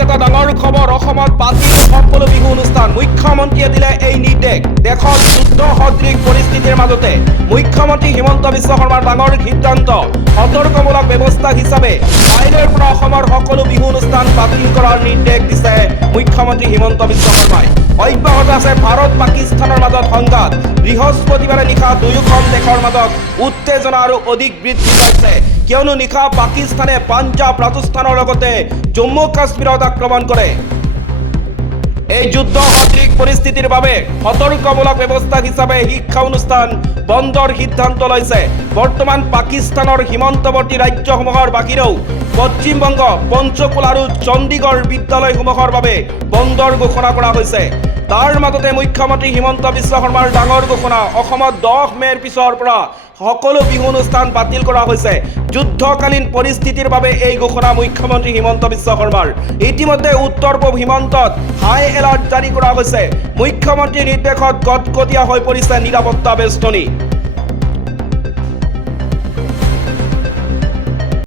পাইছে এটা ডাঙৰ খবৰ অসমত বাতিল সকলো বিহু অনুষ্ঠান মুখ্যমন্ত্ৰীয়ে দিলে এই নিৰ্দেশ দেশত যুদ্ধ সদৃশ পৰিস্থিতিৰ মাজতে মুখ্যমন্ত্ৰী হিমন্ত বিশ্ব শৰ্মাৰ ডাঙৰ সিদ্ধান্ত সতৰ্কমূলক ব্যৱস্থা হিচাপে কাইলৈৰ পৰা অসমৰ সকলো বিহু অনুষ্ঠান বাতিল কৰাৰ নিৰ্দেশ দিছে মুখ্যমন্ত্ৰী হিমন্ত বিশ্ব শৰ্মাই অব্যাহত আছে ভাৰত পাকিস্তানৰ মাজত সংঘাত বৃহস্পতিবাৰে নিশা দুয়োখন দেশৰ মাজত উত্তেজনা আৰু অধিক বৃদ্ধি পাইছে কিয়নো নিশা পাকিস্তানে পাঞ্জাব ৰাজস্থানৰ লগতে জম্মু কাশ্মীৰত আক্ৰমণ কৰে এই যুদ্ধ সদৃশ পৰিস্থিতিৰ বাবে সতৰ্কমূলক ব্যৱস্থা হিচাপে শিক্ষা অনুষ্ঠান বন্ধৰ সিদ্ধান্ত লৈছে বৰ্তমান পাকিস্তানৰ সীমান্তৱৰ্তী ৰাজ্যসমূহৰ বাহিৰেও পশ্চিমবংগ পঞ্চকুলা আৰু চণ্ডীগড় বিদ্যালয়সমূহৰ বাবে বন্ধৰ ঘোষণা কৰা হৈছে তাৰ মাজতে মুখ্যমন্ত্ৰী হিমন্ত বিশ্ব শৰ্মাৰ ডাঙৰ ঘোষণা অসমত 10 মেৰ পিছৰ পৰা সকলো বিহু অনুষ্ঠান বাতিল কৰা হৈছে যুদ্ধকালীন পৰিস্থিতিৰ বাবে এই ঘোষণা মুখ্যমন্ত্ৰী হিমন্ত বিশ্ব শৰ্মাৰ ইতিমধ্যে উত্তৰ পূব সীমান্তত হাই এলাৰ্ট জাৰি কৰা হৈছে মুখ্যমন্ত্ৰীৰ নিৰ্দেশত কটকটীয়া হৈ পৰিছে নিৰাপত্তা বেষ্টনী